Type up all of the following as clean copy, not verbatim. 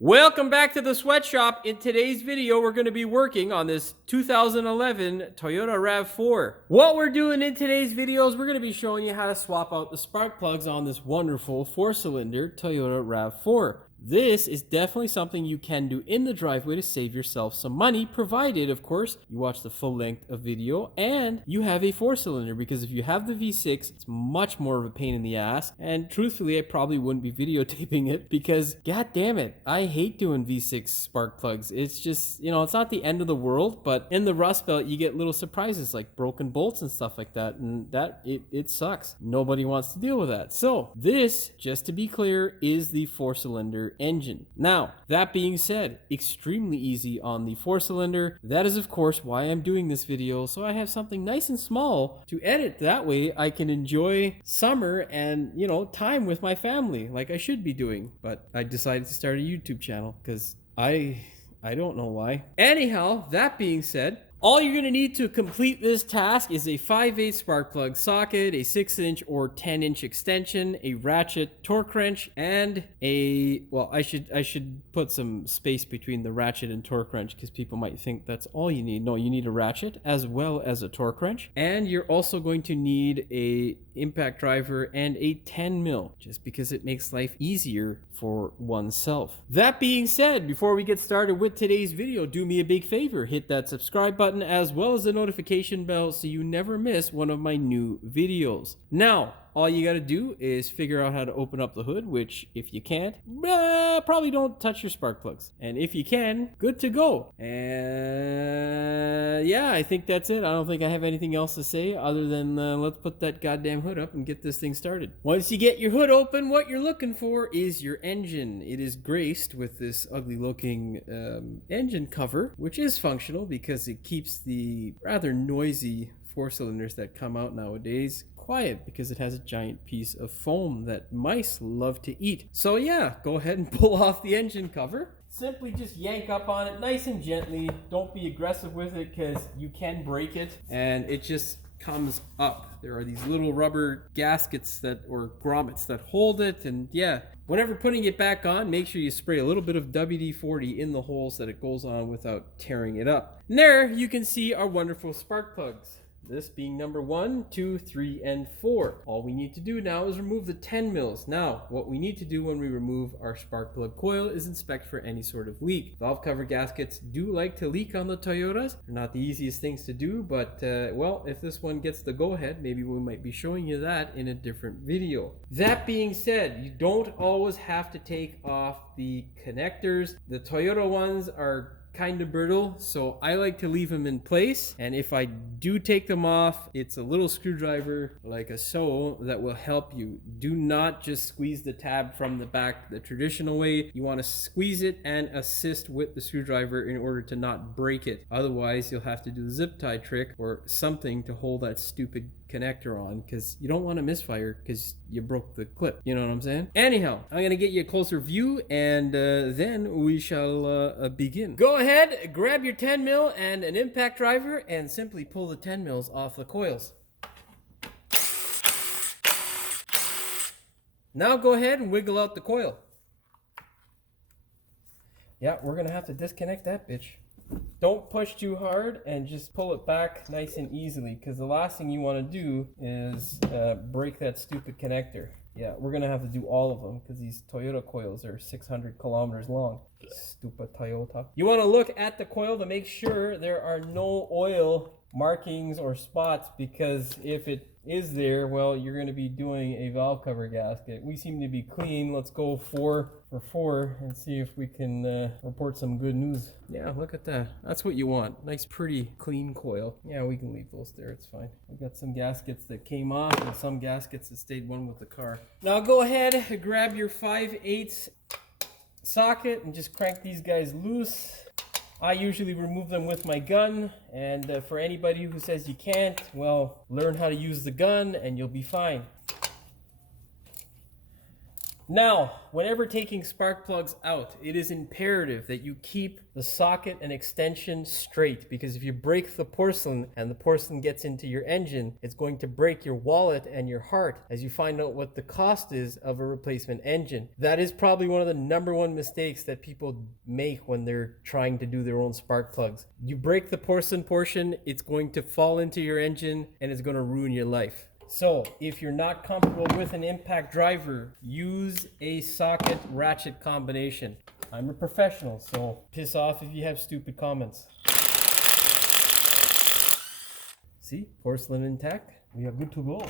Welcome back to the sweatshop. In today's video, we're going to be working on this 2011 Toyota RAV4. What we're doing in today's video is we're going to be showing you how to swap out the spark plugs on this wonderful 4-cylinder Toyota RAV4. This is definitely something you can do in the driveway to save yourself some money, provided, of course, you watch the full length of video and you have a 4-cylinder, because if you have the V6, it's much more of a pain in the ass. And truthfully, I probably wouldn't be videotaping it because, god damn it, I hate doing V6 spark plugs. It's just, it's not the end of the world, but in the Rust Belt, you get little surprises like broken bolts and stuff like that, and it sucks. Nobody wants to deal with that. So this, just to be clear, is the 4-cylinder engine. Now, that being said, extremely easy on the 4-cylinder. That is, of course, why I'm doing this video, so I have something nice and small to edit. That way I can enjoy summer and, time with my family like I should be doing. But I decided to start a YouTube channel because I don't know why. Anyhow, that being said, all you're going to need to complete this task is a 5/8 spark plug socket, a 6-inch or 10-inch extension, a ratchet torque wrench, and I should put some space between the ratchet and torque wrench because people might think that's all you need. No, you need a ratchet as well as a torque wrench, and you're also going to need a impact driver and a 10 mil, just because it makes life easier for oneself. That being said, before we get started with today's video, do me a big favor, hit that subscribe button as well as the notification bell so you never miss one of my new videos. Now, all you got to do is figure out how to open up the hood, which if you can't, probably don't touch your spark plugs. And if you can, good to go. And yeah, I think that's it. I don't think I have anything else to say other than let's put that goddamn hood up and get this thing started. Once you get your hood open, what you're looking for is your engine. It is graced with this ugly looking engine cover, which is functional because it keeps the rather noisy 4-cylinders that come out nowadays quiet, because it has a giant piece of foam that mice love to eat. So yeah, go ahead and pull off the engine cover. Simply just yank up on it nice and gently. Don't be aggressive with it because you can break it, and it just comes up. There are these little rubber gaskets or grommets that hold it, and yeah, whenever putting it back on, make sure you spray a little bit of WD-40 in the holes that it goes on without tearing it up. And there you can see our wonderful spark plugs. This being number 1, 2, 3, and 4. All we need to do now is remove the 10 mils. Now, what we need to do when we remove our spark plug coil is inspect for any sort of leak. Valve cover gaskets do like to leak on the Toyotas. They're not the easiest things to do, but well, if this one gets the go-ahead, maybe we might be showing you that in a different video. That being said, you don't always have to take off the connectors. The Toyota ones are kind of brittle, so I like to leave them in place, and if I do take them off, it's a little screwdriver like a so that will help you. Do not just squeeze the tab from the back the traditional way. You want to squeeze it and assist with the screwdriver in order to not break it. Otherwise, you'll have to do the zip tie trick or something to hold that stupid connector on, because you don't want to misfire because you broke the clip. You know what I'm saying? Anyhow, I'm going to get you a closer view, and then we shall begin. Go ahead, grab your 10 mil and an impact driver and simply pull the 10 mils off the coils. Now go ahead and wiggle out the coil. Yeah, we're going to have to disconnect that bitch. Don't push too hard and just pull it back nice and easily, because the last thing you want to do is break that stupid connector. Yeah, we're going to have to do all of them because these Toyota coils are 600 kilometers long. Stupid Toyota. You want to look at the coil to make sure there are no oil markings or spots, because if it is there, well, you're going to be doing a valve cover gasket. We seem to be clean. Let's go 4 for 4 and see if we can report some good news. Yeah, look at that. That's what you want. Nice, pretty, clean coil. Yeah, we can leave those there. It's fine. We've got some gaskets that came off and some gaskets that stayed one with the car. Now go ahead, grab your 5/8 socket and just crank these guys loose. I usually remove them with my gun, and for anybody who says you can't, well, learn how to use the gun and you'll be fine. Now, whenever taking spark plugs out, it is imperative that you keep the socket and extension straight, because if you break the porcelain and the porcelain gets into your engine, it's going to break your wallet and your heart as you find out what the cost is of a replacement engine. That is probably one of the number one mistakes that people make when they're trying to do their own spark plugs. You break the porcelain portion, it's going to fall into your engine and it's going to ruin your life. So, if you're not comfortable with an impact driver, use a socket ratchet combination. I'm a professional, so piss off if you have stupid comments. See, porcelain intact. We are good to go.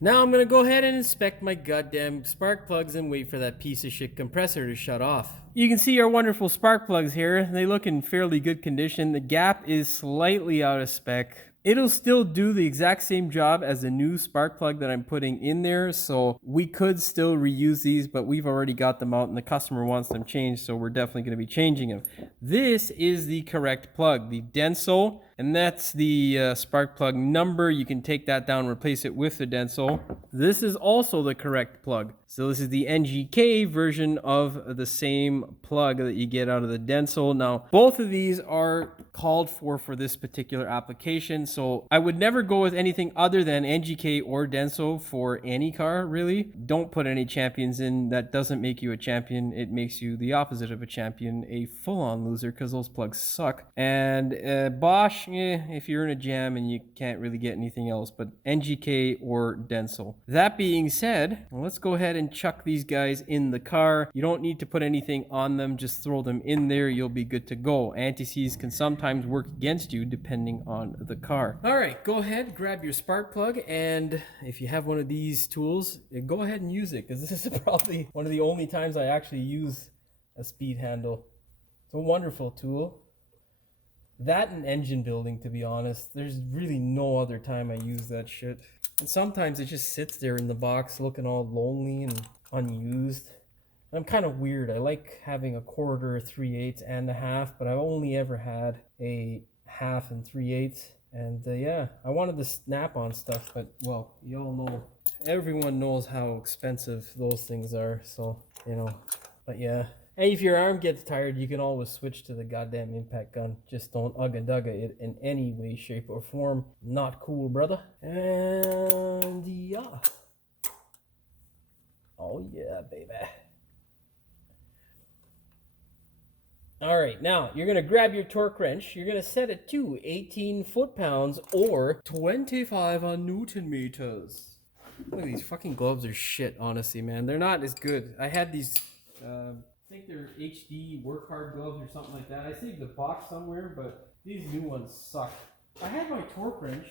Now I'm gonna go ahead and inspect my goddamn spark plugs and wait for that piece of shit compressor to shut off. You can see our wonderful spark plugs here. They look in fairly good condition. The gap is slightly out of spec. It'll still do the exact same job as the new spark plug that I'm putting in there, so we could still reuse these, but we've already got them out and the customer wants them changed, so we're definitely going to be changing them. This is the correct plug, the Denso, and that's the spark plug number. You can take that down and replace it with the Denso. This is also the correct plug. So this is the NGK version of the same plug that you get out of the Denso. Now, both of these are called for this particular application. So I would never go with anything other than NGK or Denso for any car, really. Don't put any champions in. That doesn't make you a champion. It makes you the opposite of a champion, a full-on loser, because those plugs suck. And Bosch, if you're in a jam and you can't really get anything else, but NGK or Denso. That being said, let's go ahead and chuck these guys in the car. You don't need to put anything on them, just throw them in there, you'll be good to go. Anti-seize can sometimes work against you depending on the car. All right, go ahead, grab your spark plug, and if you have one of these tools, go ahead and use it, because this is probably one of the only times I actually use a speed handle. It's a wonderful tool. That and engine building, to be honest. There's really no other time I use that shit. And sometimes it just sits there in the box looking all lonely and unused. I'm kind of weird. I like having a quarter, 3/8, and a half, but I've only ever had a half and 3/8. And yeah, I wanted the snap-on stuff, but well, you all know, everyone knows how expensive those things are, so, you know, but yeah. And if your arm gets tired, you can always switch to the goddamn impact gun. Just don't ugga-dugga it in any way, shape, or form. Not cool, brother. And yeah. Oh yeah, baby. All right, now you're gonna grab your torque wrench. You're gonna set it to 18 foot-pounds or 25 Newton meters. Look at these fucking gloves are shit, honestly, man. They're not as good. I had these, I think they're HD work hard gloves or something like that. I saved the box somewhere, but these new ones suck. I had my torque wrench.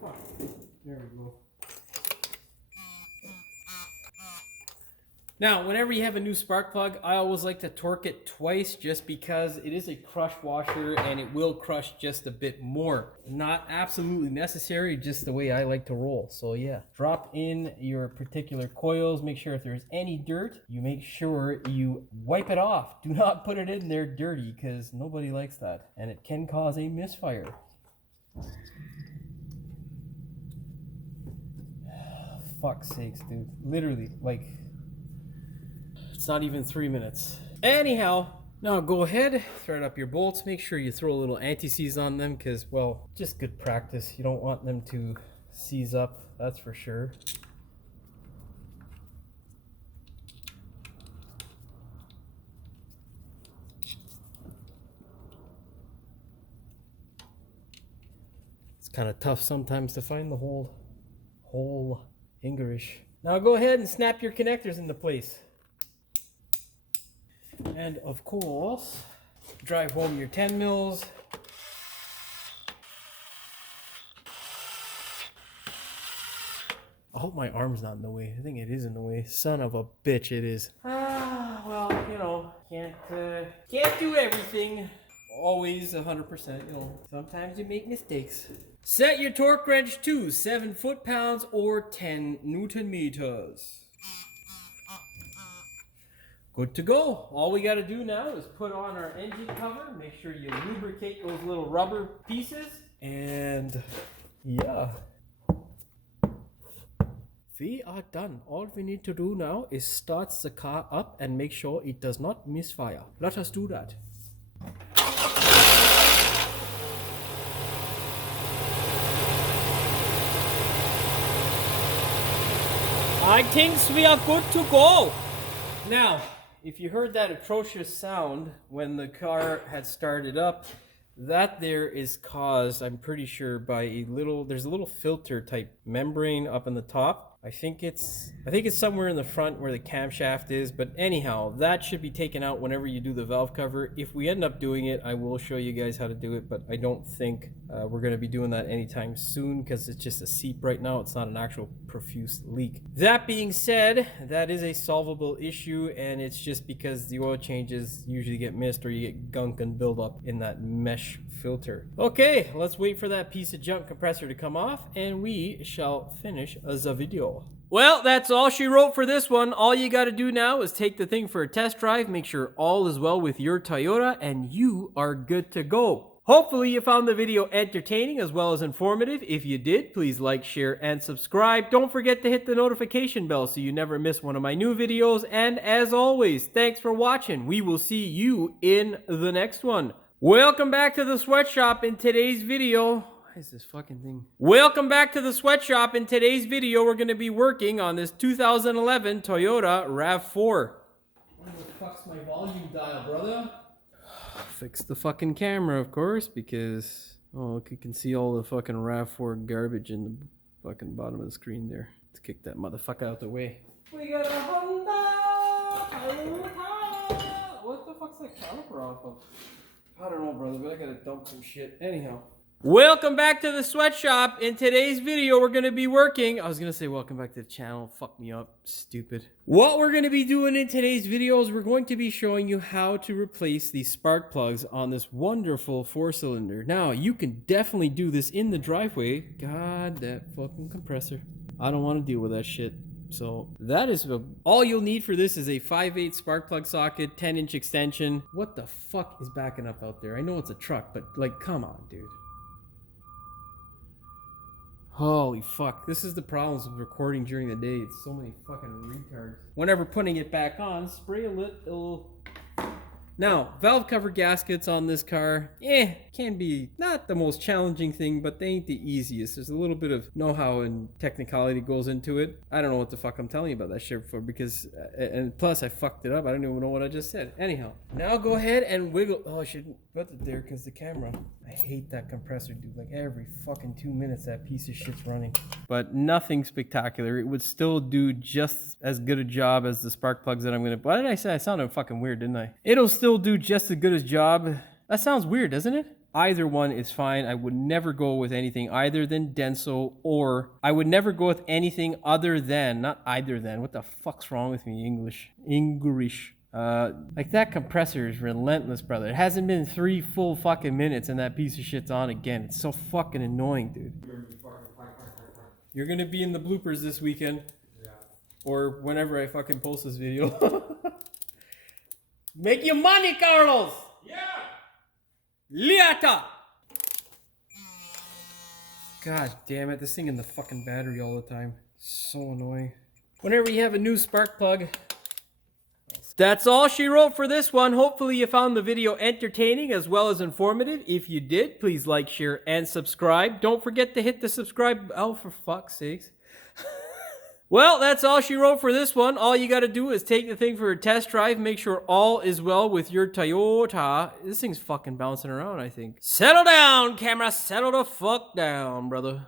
Fuck. There we go. Now, whenever you have a new spark plug, I always like to torque it twice, just because it is a crush washer and it will crush just a bit more. Not absolutely necessary, just the way I like to roll. So yeah, drop in your particular coils. Make sure if there's any dirt, you make sure you wipe it off. Do not put it in there dirty, because nobody likes that. And it can cause a misfire. Fuck's sakes, dude. Literally, like... it's not even 3 minutes. Anyhow, now go ahead, thread up your bolts. Make sure you throw a little anti-seize on them, because, well, just good practice. You don't want them to seize up, that's for sure. It's kind of tough sometimes to find the whole English. Now go ahead and snap your connectors into place. And of course, drive home your 10 mils. I hope my arm's not in the way. I think it is in the way. Son of a bitch, it is. Well, you know, can't do everything always 100%, you know. Sometimes you make mistakes. Set your torque wrench to 7 foot-pounds or 10 Newton meters. Good to go. All we got to do now is put on our engine cover. Make sure you lubricate those little rubber pieces. And yeah. We are done. All we need to do now is start the car up and make sure it does not misfire. Let us do that. I think we are good to go. Now, if you heard that atrocious sound when the car had started up, that there is caused, I'm pretty sure, by there's a little filter type membrane up in the top. I think it's somewhere in the front where the camshaft is, but anyhow, that should be taken out whenever you do the valve cover. If we end up doing it, I will show you guys how to do it, but I don't think we're going to be doing that anytime soon because it's just a seep right now. It's not an actual profuse leak. That being said, that is a solvable issue, and it's just because the oil changes usually get missed or you get gunk and build up in that mesh filter. Okay, let's wait for that piece of junk compressor to come off and we shall finish the video. Well, that's all she wrote for this one. All you got to do now is take the thing for a test drive, make sure all is well with your Toyota, and you are good to go. Hopefully you found the video entertaining as well as informative. If you did, please like, share, and subscribe. Don't forget to hit the notification bell so you never miss one of my new videos. And as always, thanks for watching. We will see you in the next one. Welcome back to the sweatshop. In today's video, what is this fucking thing? Welcome back to the sweatshop. In today's video, we're going to be working on this 2011 Toyota RAV4. Where the fuck's my volume dial, brother? Fix the fucking camera, of course, because, oh, look, you can see all the fucking RAV4 garbage in the fucking bottom of the screen there. Let's kick that motherfucker out the way. We got a Honda Toyota. What the fuck's that caliper off of? I don't know, brother, but I gotta dump some shit. Anyhow. Welcome back to the sweatshop. In today's video, we're going to be working... I was going to say welcome back to the channel. Fuck me up. Stupid. What we're going to be doing in today's video is we're going to be showing you how to replace the spark plugs on this wonderful 4-cylinder. Now, you can definitely do this in the driveway. God, that fucking compressor. I don't want to deal with that shit. So that is all you'll need for this is a 5/8 spark plug socket, 10-inch extension. What the fuck is backing up out there? I know it's a truck, but like, come on, dude. Holy fuck. This is the problems with recording during the day. It's so many fucking retards. Whenever putting it back on, spray a little... Now, valve cover gaskets on this car, can be not the most challenging thing, but they ain't the easiest. There's a little bit of know-how and technicality goes into it. I don't know what the fuck I'm telling you about that shit before because, and plus I fucked it up. I don't even know what I just said. Anyhow, now go ahead and wiggle. Oh, I shouldn't put it there because the camera. I hate that compressor, dude. Like every fucking 2 minutes that piece of shit's running. But nothing spectacular. It would still do just as good a job as the spark plugs that I'm gonna... What did I say? I sounded fucking weird, didn't I? It'll still do just as good a job. That sounds weird, doesn't it? Either one is fine. I would never go with anything either than Denso, or I would never go with anything other than, not either than. What the fuck's wrong with me? English. Like that compressor is relentless, brother. It hasn't been 3 full fucking minutes and that piece of shit's on again. It's so fucking annoying, dude. You're gonna be in the bloopers this weekend. Yeah. Or whenever I fucking post this video. Make your money, Carlos! Yeah! Liata! God damn it, this thing in the fucking battery all the time. So annoying. Whenever you have a new spark plug. That's all she wrote for this one. Hopefully you found the video entertaining as well as informative. If you did, please like, share, and subscribe. Don't forget to hit the subscribe... Oh, for fuck's sakes. Well, that's all she wrote for this one. All you got to do is take the thing for a test drive. Make sure all is well with your Toyota. This thing's fucking bouncing around, I think. Settle down, camera. Settle the fuck down, brother.